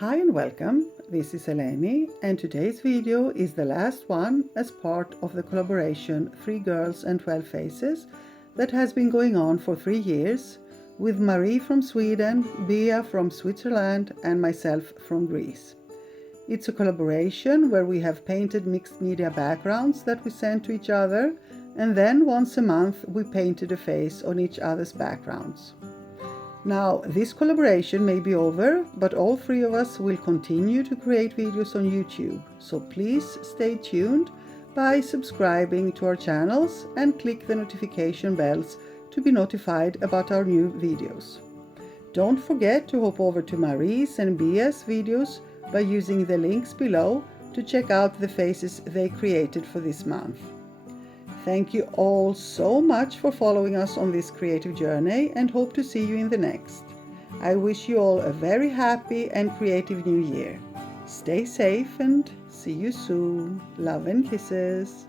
Hi and welcome, this is Eleni, and today's video is the last one as part of the collaboration 3 Girls and 12 Faces that has been going on for 3 years with Marie from Sweden, Bea from Switzerland and myself from Greece. It's a collaboration where we have painted mixed media backgrounds that we send to each other, and then once a month we painted a face on each other's backgrounds. Now, this collaboration may be over, but all 3 of us will continue to create videos on YouTube, so please stay tuned by subscribing to our channels and click the notification bells to be notified about our new videos. Don't forget to hop over to Marie's and Bea's videos by using the links below to check out the faces they created for this month. Thank you all so much for following us on this creative journey and hope to see you in the next. I wish you all a very happy and creative new year. Stay safe and see you soon. Love and kisses.